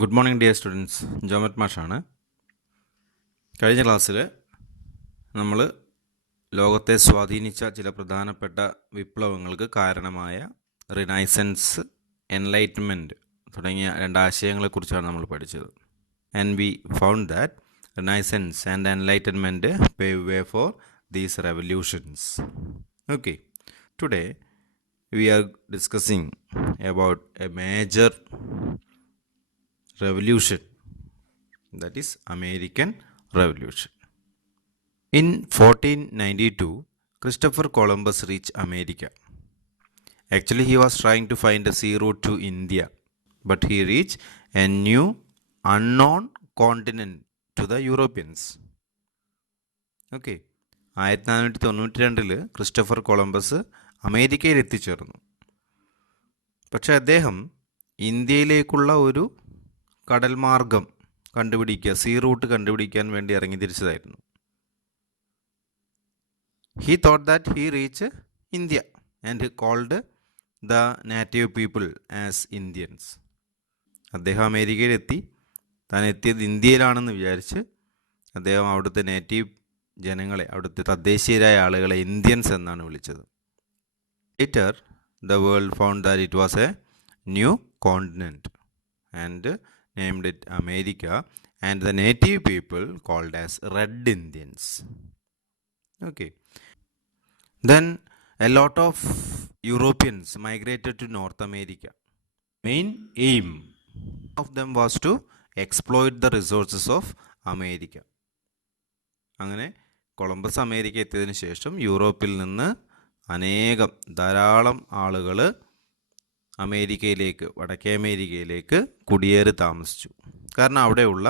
Good morning dear students. Jomet മാഷാണ്. കഴിഞ്ഞ ക്ലാസ്സിൽ നമ്മൾ ലോകത്തെ സ്വാധീനിച്ച ചില പ്രധാനപ്പെട്ട വിപ്ലവങ്ങൾക്ക് കാരണമായ റിനൈസൻസ്, എൻലൈറ്റ്മെൻറ്റ് തുടങ്ങിയ രണ്ട് ആശയങ്ങളെക്കുറിച്ചാണ് നമ്മൾ പഠിച്ചത്. And we found that renaissance and enlightenment pave way for these revolutions. Okay, today we are discussing about a major revolution, that is American Revolution. In 1492, Christopher Columbus reached America. Actually, he was trying to find a sea route to India, but he reached a new unknown continent to the Europeans. Okay, 1492 Christopher Columbus അമേരിക്കയിൽ എത്തിച്ചേർന്നു. പക്ഷേ അദ്ദേഹം ഇന്ത്യയിലേക്കുള്ള ഒരു കടൽ മാർഗം കണ്ടുപിടിക്കുക, sea route കണ്ടുപിടിക്കാൻ വേണ്ടി ഇറങ്ങി തിരിച്ചതായിരുന്നു. He thought that he reach India and called the native people as Indians. അദ്ദേഹം അമേരിക്കയിലെത്തി, താൻ എത്തിയത് ഇന്ത്യയിലാണെന്ന് വിചാരിച്ച് അദ്ദേഹം അവിടുത്തെ നേറ്റീവ് ജനങ്ങളെ, അവിടുത്തെ തദ്ദേശീയരായ ആളുകളെ ഇന്ത്യൻസ് എന്നാണ് വിളിച്ചത്. Later, the world found that it was a new continent and named it America, and the native people called as Red Indians. Okay. Then a lot of Europeans migrated to North America. Main aim of them was to exploit the resources of America. അങ്ങനെ Columbus America എത്തിയതിനു ശേഷം യൂറോപ്പിൽ നിന്ന് ധാരാളം ആളുകൾ അമേരിക്കയിലേക്ക്, വടക്കേ അമേരിക്കയിലേക്ക് കുടിയേറി താമസിച്ചു. കാരണം അവിടെയുള്ള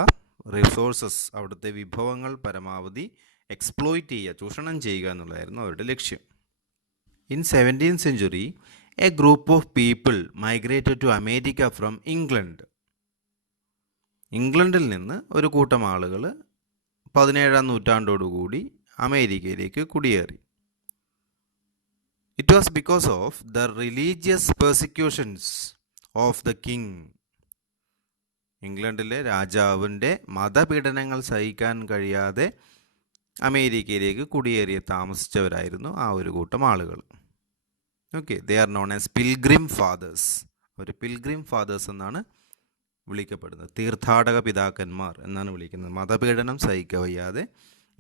റിസോഴ്സസ്, അവിടുത്തെ വിഭവങ്ങൾ പരമാവധി എക്സ്പ്ലോയിറ്റ് ചെയ്യുക, ചൂഷണം ചെയ്യുക എന്നുള്ളതായിരുന്നു അവരുടെ ലക്ഷ്യം. In 17th century, a group of people migrated to America from England. ഇംഗ്ലണ്ടിൽ നിന്ന് ഒരു കൂട്ടം ആളുകൾ 17ാം നൂറ്റാണ്ടോടുകൂടി അമേരിക്കയിലേക്ക് കുടിയേറി. It was because of the religious persecutions of the king. ഇംഗ്ലണ്ടിലെ രാജാവിൻ്റെ മതപീഡനങ്ങൾ സഹിക്കാൻ കഴിയാതെ അമേരിക്കയിലേക്ക് കുടിയേറി താമസിച്ചവരായിരുന്നു ആ ഒരു കൂട്ടം ആളുകൾ. Okay, they are known as pilgrim fathers. അവർ പിൽഗ്രിം ഫാദേഴ്സ് എന്നാണ് വിളിക്കപ്പെടുന്നത്, തീർത്ഥാടക പിതാക്കന്മാർ എന്നാണ് വിളിക്കുന്നത്. മതപീഡനം സഹിക്കാൻ വയ്യാതെ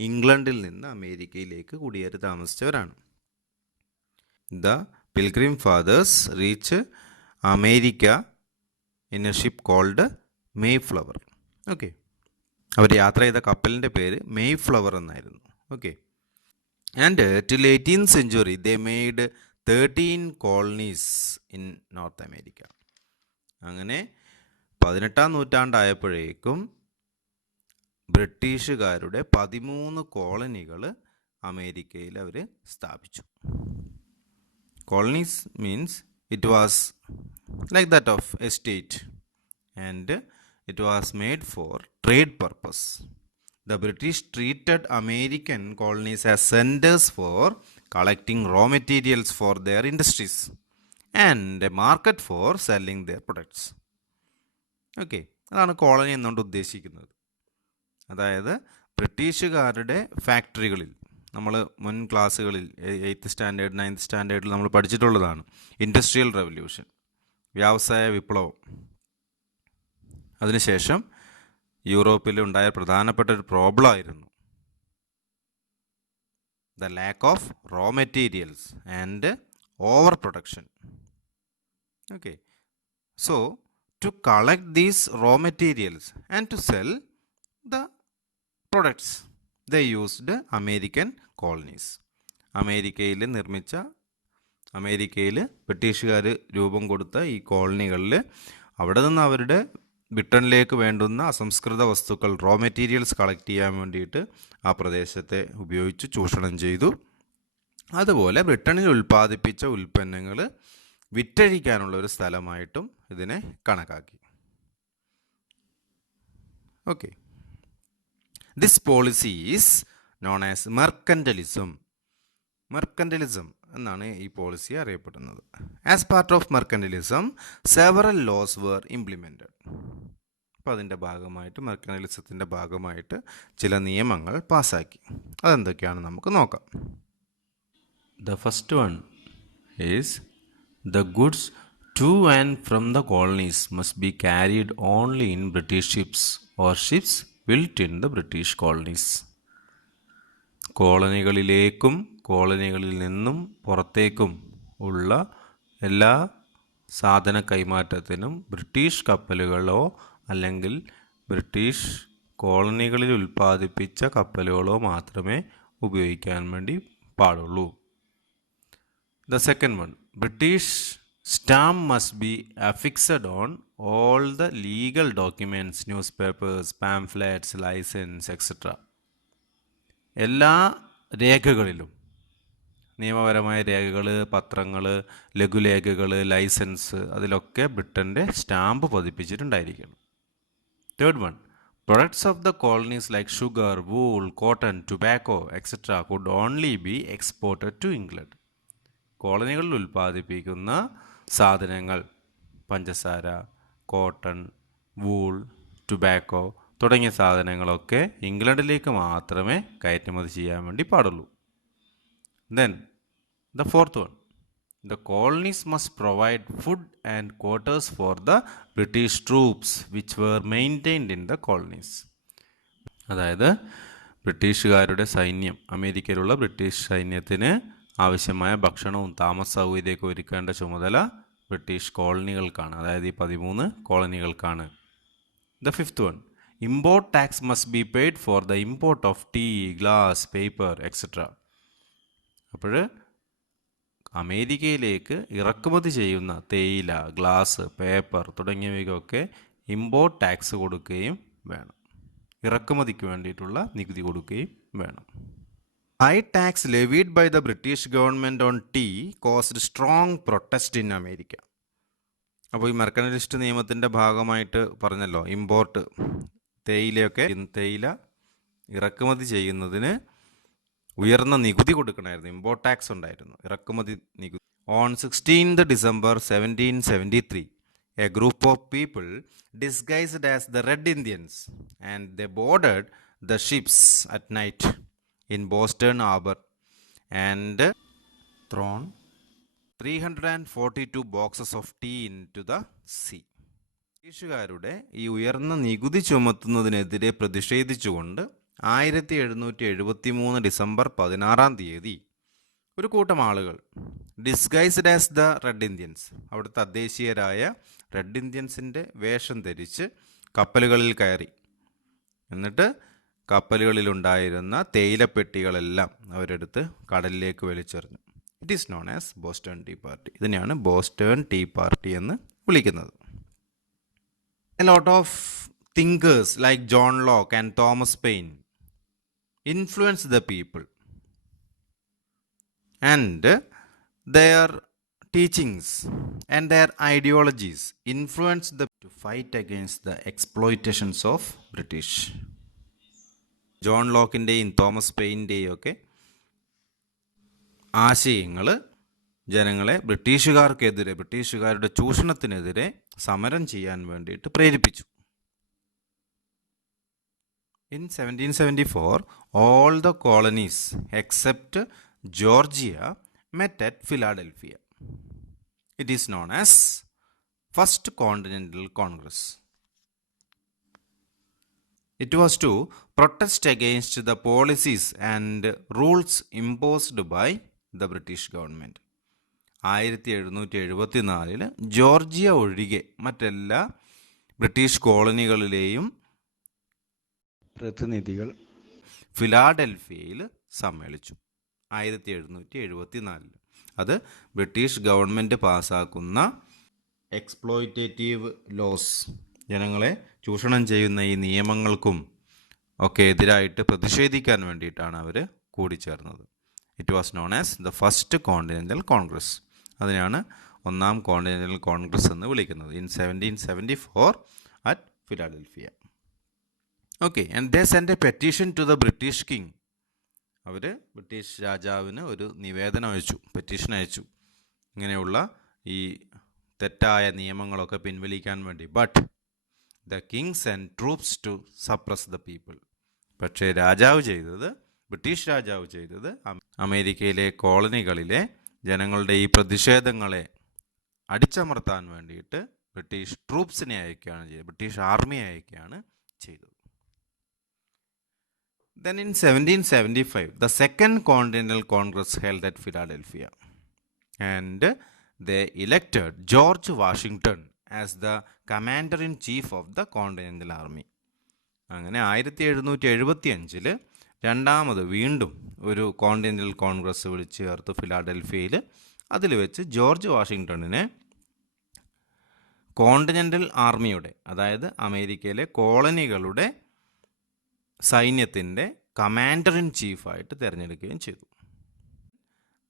ഇംഗ്ലണ്ടിൽ നിന്ന് അമേരിക്കയിലേക്ക് കുടിയേറി താമസിച്ചവരാണ്. The Pilgrim Fathers reached America in a ship called Mayflower. Okay, അവർ യാത്ര ചെയ്ത കപ്പലിൻ്റെ പേര് മെയ്ഫ്ലവർ എന്നായിരുന്നു. Okay, and till 18th century they made 13 colonies in North America. അങ്ങനെ 18ാം നൂറ്റാണ്ടായപ്പോഴേക്കും ബ്രിട്ടീഷുകാരുടെ 13 കോളനികൾ അമേരിക്കയിൽ അവർ സ്ഥാപിച്ചു. Colonies means it was like that of a state, and it was made for trade purpose. The British treated American colonies as centers for collecting raw materials for their industries and a market for selling their products. Okay, അതാണ് colony എന്നുകൊണ്ട് ഉദ്ദേശിക്കുന്നത്. അതായത് ബ്രിട്ടീഷുകാരുടെ ഫാക്ടറികളിൽ, നമ്മൾ മുൻ ക്ലാസ്സുകളിൽ 8th standard 9th സ്റ്റാൻഡേർഡിൽ നമ്മൾ പഠിച്ചിട്ടുള്ളതാണ് industrial revolution, വ്യാവസായ വിപ്ലവം. അതിനുശേഷം യൂറോപ്പിൽ ഉണ്ടായ പ്രധാനപ്പെട്ട ഒരു പ്രോബ്ലം ആയിരുന്നു the lack of raw materials and over production. Okay, so to collect these raw materials and to sell the products they used American colonies. അമേരിക്കയിൽ ബ്രിട്ടീഷുകാർ രൂപം കൊടുത്ത ഈ കോളനികളിൽ അവിടെ നിന്ന് അവരുടെ ബ്രിട്ടനിലേക്ക് വേണ്ടുന്ന അസംസ്കൃത വസ്തുക്കൾ, റോ മെറ്റീരിയൽസ് കളക്ട് ചെയ്യാൻ വേണ്ടിയിട്ട് ആ പ്രദേശത്തെ ഉപയോഗിച്ച് ചൂഷണം ചെയ്തു. അതുപോലെ ബ്രിട്ടനിൽ ഉൽപ്പാദിപ്പിച്ച ഉൽപ്പന്നങ്ങൾ വിറ്റഴിക്കാനുള്ള ഒരു സ്ഥലമായിട്ടും ഇതിനെ കണക്കാക്കി. Okay, this policy is known as mercantilism. Mercantilism എന്നാണ് ഈ പോളിസി അറിയപ്പെടുന്നത്. As part of mercantilism several laws were implemented. അപ്പോൾ അതിൻ്റെ ഭാഗമായിട്ട് മെർക്കനലിസത്തിൻ്റെ ഭാഗമായിട്ട് ചില നിയമങ്ങൾ പാസ്സാക്കി. അതെന്തൊക്കെയാണെന്ന് നമുക്ക് നോക്കാം. The first one is the goods to and from the colonies must be carried only in British ships or ships built in the British colonies. കോളനികളിലേക്കും കോളനികളിൽ നിന്നും പുറത്തേക്കും ഉള്ള എല്ലാ സാധന കൈമാറ്റത്തിനും ബ്രിട്ടീഷ് കപ്പലുകളോ അല്ലെങ്കിൽ ബ്രിട്ടീഷ് കോളനികളിൽ ഉൽപ്പാദിപ്പിച്ച കപ്പലുകളോ മാത്രമേ ഉപയോഗിക്കാൻ വേണ്ടി പാടുള്ളൂ. The second one, British stamp must be affixed on all the legal documents, newspapers, pamphlets, license, etc. എല്ലാ രേഖകളിലും, നിയമപരമായ രേഖകൾ, പത്രങ്ങൾ, ലഘുലേഖകൾ, ലൈസൻസ്, അതിലൊക്കെ ബ്രിട്ടൻ്റെ സ്റ്റാമ്പ് പതിപ്പിച്ചിട്ടുണ്ടായിരിക്കണം. Third one, products of the colonies like sugar, wool, cotton, tobacco, etc. could only be exported to England. കോളനികളിൽ ഉൽപ്പാദിപ്പിക്കുന്ന സാധനങ്ങൾ, പഞ്ചസാര, കോട്ടൺ, വൂൾ, ടുബാക്കോ തുടങ്ങിയ സാധനങ്ങളൊക്കെ ഇംഗ്ലണ്ടിലേക്ക് മാത്രമേ കയറ്റുമതി ചെയ്യാൻ വേണ്ടി പാടുള്ളൂ. Then the fourth one, the colonies must provide food and quarters for the British troops which were maintained in the colonies. അതായത് ബ്രിട്ടീഷുകാരുടെ സൈന്യം, അമേരിക്കയിലുള്ള ബ്രിട്ടീഷ് സൈന്യത്തിന് ആവശ്യമായ ഭക്ഷണവും താമസ സൗകര്യമൊക്കെ ഒരുക്കേണ്ട ചുമതല ബ്രിട്ടീഷ് കോളനികൾക്കാണ്, അതായത് ഈ 13 കോളനികൾക്കാണ്. The fifth one, import tax must be paid for the import of tea, glass, paper, etcetera. അപ്പോൾ അമേരിക്കയിലേക്ക് ഇറക്കുമതി ചെയ്യുന്ന തേയില, ഗ്ലാസ്, പേപ്പർ തുടങ്ങിയവയ്ക്കൊക്കെ ഇമ്പോർട്ട് ടാക്സ് കൊടുക്കുകയും വേണം, ഇറക്കുമതിക്ക് വേണ്ടിയിട്ടുള്ള നികുതി കൊടുക്കുകയും വേണം. High tax levied by the British government on tea caused strong protest in America. അപ്പോൾ ഈ മെർക്കനലിസ്റ്റ് നിയമത്തിൻ്റെ ഭാഗമായിട്ട് പറഞ്ഞല്ലോ, ഇമ്പോർട്ട് തേയില ഇറക്കുമതി ചെയ്യുന്നതിന് ഉയർന്ന നികുതി കൊടുക്കണമായിരുന്നു, ഇമ്പോർട്ട് ടാക്സ് ഉണ്ടായിരുന്നു, ഇറക്കുമതി നികുതി. On 16 December 1773, a group of people disguised as the Red Indians and they boarded the ships at night in Boston Harbor and thrown 342 boxes of tea into the sea. ബ്രിട്ടീഷുകാരുടെ ഈ ഉയർന്ന നികുതി ചുമത്തുന്നതിനെതിരെ പ്രതിഷേധിച്ചുകൊണ്ട് 1773 December 16 ഒരു കൂട്ടം ആളുകൾ disguised as the red Indians, അവിടുത്തെ തദ്ദേശീയരായ red ഇന്ത്യൻസിൻ്റെ വേഷം ധരിച്ച് കപ്പലുകളിൽ കയറി. എന്നിട്ട് കപ്പലുകളിലുണ്ടായിരുന്ന തേയിലപ്പെട്ടികളെല്ലാം അവരെടുത്ത് കടലിലേക്ക് വലിച്ചെറിഞ്ഞു. It is known as Boston tea party. ഇതിനെയാണ് ബോസ്റ്റൺ ടീ പാർട്ടി എന്ന് വിളിക്കുന്നത്. A lot of thinkers like John Locke and Thomas Paine influence the people and their teachings and their ideologies influenced them to fight against the exploitations of British. John ലോക്കിൻ്റെയും Thomas പെയിൻ്റെയും ഒക്കെ ആശയങ്ങൾ ജനങ്ങളെ ബ്രിട്ടീഷുകാരുടെ ചൂഷണത്തിനെതിരെ സമരം ചെയ്യാൻ വേണ്ടിയിട്ട് പ്രേരിപ്പിച്ചു. In 1774, all the colonies except Georgia met at Philadelphia. It is known as First Continental Congress. It was to protest against the policies and rules imposed by the British government. 1774 Georgia ഒഴികെ മറ്റെല്ലാ British കോളനികളിലെയും പ്രതിനിധികൾ ഫിലാഡൽഫിയയിൽ സമ്മേളിച്ചു 1774. അത് British government പാസ്സാക്കുന്ന exploitative laws, ജനങ്ങളെ ചൂഷണം ചെയ്യുന്ന ഈ നിയമങ്ങൾക്കും ഒക്കെ എതിരായിട്ട് പ്രതിഷേധിക്കാൻ വേണ്ടിയിട്ടാണ് അവർ കൂടിച്ചേർന്നത്. It was known as the first continental congress. അതിനാണ് ഒന്നാം കോണ്ടിനെൻ്റൽ കോൺഗ്രസ് എന്ന് വിളിക്കുന്നത്. In 1774 at Philadelphia. Okay, and they send a petition to the British king. അവർ ബ്രിട്ടീഷ് രാജാവിന് ഒരു നിവേദനം അയച്ചു, പെറ്റീഷൻ അയച്ചു, ഇങ്ങനെയുള്ള ഈ തെറ്റായ നിയമങ്ങളൊക്കെ പിൻവലിക്കാൻ വേണ്ടി. But the kings and troops to suppress the people. പക്ഷേ ബ്രിട്ടീഷ് രാജാവ് ചെയ്തത് അമേരിക്കയിലെ കോളനികളിലെ ജനങ്ങളുടെ ഈ പ്രതിഷേധങ്ങളെ അടിച്ചമർത്താൻ വേണ്ടിയിട്ട് ബ്രിട്ടീഷ് ട്രൂപ്സിനെ അയക്കുകയാണ് ചെയ്തത്, ബ്രിട്ടീഷ് ആർമിയെ അയക്കുകയാണ് ചെയ്തത്. Then in 1775, the Second Continental Congress held at Philadelphia, and they elected George Washington as the commander-in-chief of the Continental Army. അങ്ങനെ 1775 രണ്ടാമത് വീണ്ടും ഒരു കോണ്ടിനെൻ്റൽ കോൺഗ്രസ് വിളിച്ചു ചേർത്ത് ഫിലാഡൽഫിയയിൽ. അതിൽ വെച്ച് ജോർജ് വാഷിങ്ടണിനെ കോണ്ടിനെൻ്റൽ ആർമിയുടെ, അതായത് അമേരിക്കയിലെ കോളനികളുടെ സൈന്യത്തിൻ്റെ കമാൻഡർ ഇൻ ചീഫായിട്ട് തിരഞ്ഞെടുക്കുകയും ചെയ്തു.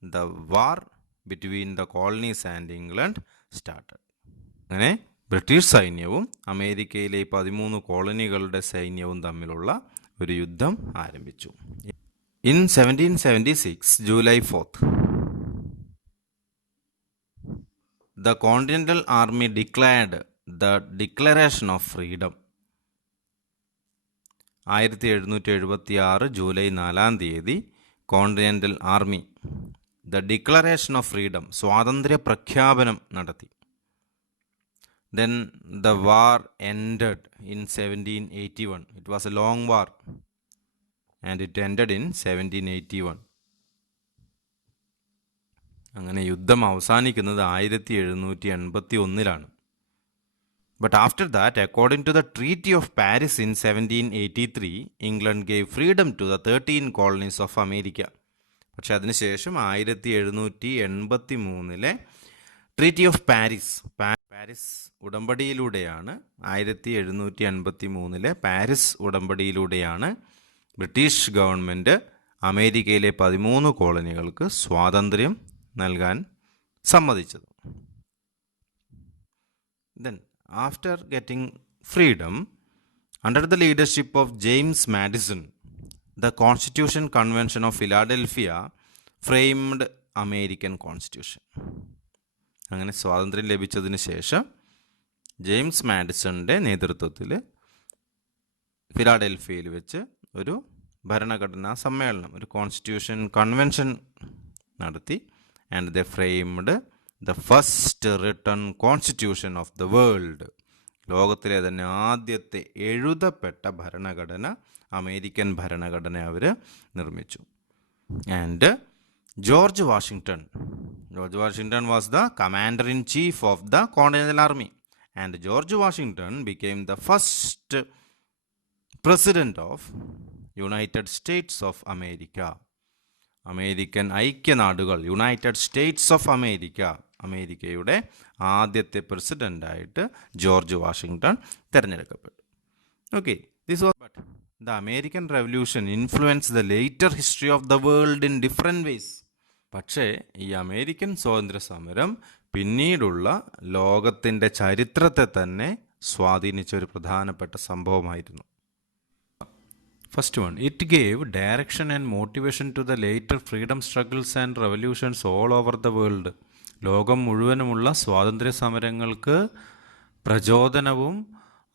The war between the colonies and England started. അങ്ങനെ ബ്രിട്ടീഷ് സൈന്യവും അമേരിക്കയിലെ 13 കോളനികളുടെ സൈന്യവും തമ്മിലുള്ള ഒരു യുദ്ധം ആരംഭിച്ചു. In 1776 July 4th, the Continental Army declared the Declaration of Freedom. 1776 July 4 continental army the declaration of freedom, സ്വാതന്ത്ര്യ പ്രഖ്യാപനം നടത്തി. Then the war ended in 1781. It was A long war and it ended in 1781. അങ്ങനെ യുദ്ധം അവസാനിക്കുന്നത് 1781. But after that, according to the Treaty of Paris in 1783, England gave freedom to the 13 colonies of America. പക്ഷെ അതിനുശേഷം 1783 treaty of Paris ഉടമ്പടിയിലൂടെയാണ് 1783 Paris ഉടമ്പടിയിലൂടെയാണ് British government അമേരിക്കയിലെ 13 കോളനികൾക്ക് സ്വാതന്ത്ര്യം നൽകാൻ സമ്മതിച്ചത്. Then, after getting freedom, under the leadership of James Madison, the Constitution Convention of Philadelphia framed American Constitution. അങ്ങനെ സ്വാതന്ത്ര്യം ലഭിച്ചതിന് ശേഷം ജെയിംസ് മാഡിസണിൻ്റെ നേതൃത്വത്തിൽ ഫിലാഡൽഫിയയിൽ വെച്ച് ഒരു ഭരണഘടനാ സമ്മേളനം, ഒരു കോൺസ്റ്റിറ്റ്യൂഷൻ കൺവെൻഷൻ നടത്തി. And the framed the first written constitution of the world. ലോകത്തിലെ തന്നെ ആദ്യത്തെ എഴുതപ്പെട്ട ഭരണഘടന, അമേരിക്കൻ ഭരണഘടന അവർ നിർമ്മിച്ചു. And George Washington was the commander in chief of the continental army. And George Washington became the first president of United States of America. American ഐക്യനാടുകൾ, United States of America, അമേരിക്കയുടെ ആദ്യത്തെ പ്രസിഡൻ്റായിട്ട് ജോർജ് വാഷിങ്ടൺ തിരഞ്ഞെടുക്കപ്പെട്ടു. Okay, this was but the American revolution influence the later history of the world in different ways. പക്ഷേ ഈ American സ്വാതന്ത്ര്യ സമരം പിന്നീടുള്ള ലോകത്തിൻ്റെ ചരിത്രത്തെ തന്നെ സ്വാധീനിച്ച ഒരു പ്രധാനപ്പെട്ട സംഭവമായിരുന്നു. First one, it gave direction and motivation to the later freedom struggles and revolutions all over the world. ലോകം മുഴുവനുമുള്ള സ്വാതന്ത്ര്യ സമരങ്ങൾക്ക് പ്രചോദനവും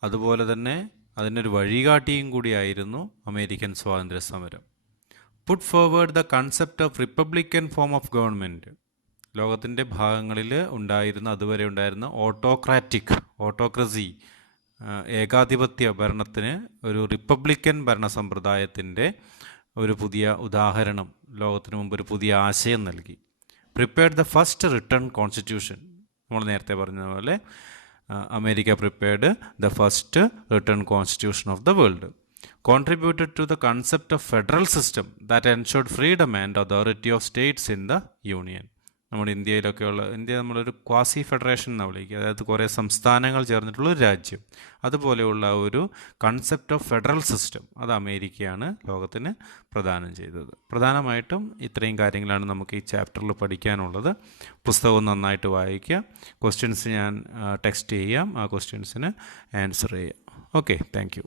അതുപോലെ തന്നെ അതിനൊരു വഴികാട്ടിയും കൂടിയായിരുന്നു അമേരിക്കൻ സ്വാതന്ത്ര്യ സമരം. Put forward the concept of republican form of government. ലോകത്തിൻ്റെ ഭാഗങ്ങളിൽ അതുവരെ ഉണ്ടായിരുന്ന ഓട്ടോക്രസി, ഏകാധിപത്യ ഭരണത്തിന് ഒരു റിപ്പബ്ലിക്കൻ ഭരണ സമ്പ്രദായത്തിൻ്റെ ഒരു പുതിയ ഉദാഹരണം, ലോകത്തിന് മുമ്പ് ഒരു പുതിയ ആശയം നൽകി. Prepared the first written constitution. നമ്മൾ നേരത്തെ പറഞ്ഞ പോലെ America prepared the first written constitution of the world. Contributed to the concept of federal system that ensured freedom and authority of states in the union. നമ്മുടെ India നമ്മളൊരു quasi federation എന്നാണ് വിളിക്കുക, അതായത് കുറേ സംസ്ഥാനങ്ങൾ ചേർന്നിട്ടുള്ള ഒരു രാജ്യം. അതുപോലെയുള്ള ഒരു കൺസെപ്റ്റ് ഓഫ് ഫെഡറൽ സിസ്റ്റം അത് അമേരിക്കയാണ് ലോകത്തിന് പ്രദാനം ചെയ്തത്. പ്രധാനമായിട്ടും ഇത്രയും കാര്യങ്ങളാണ് നമുക്ക് ഈ ചാപ്റ്ററിൽ പഠിക്കാനുള്ളത്. പുസ്തകം നന്നായിട്ട് വായിക്കുക. ക്വസ്റ്റ്യൻസ് ഞാൻ ടെക്സ്റ്റ് ചെയ്യാം, ആ ക്വസ്റ്റ്യൻസിന് ആൻസർ ചെയ്യാം. Okay, thank you.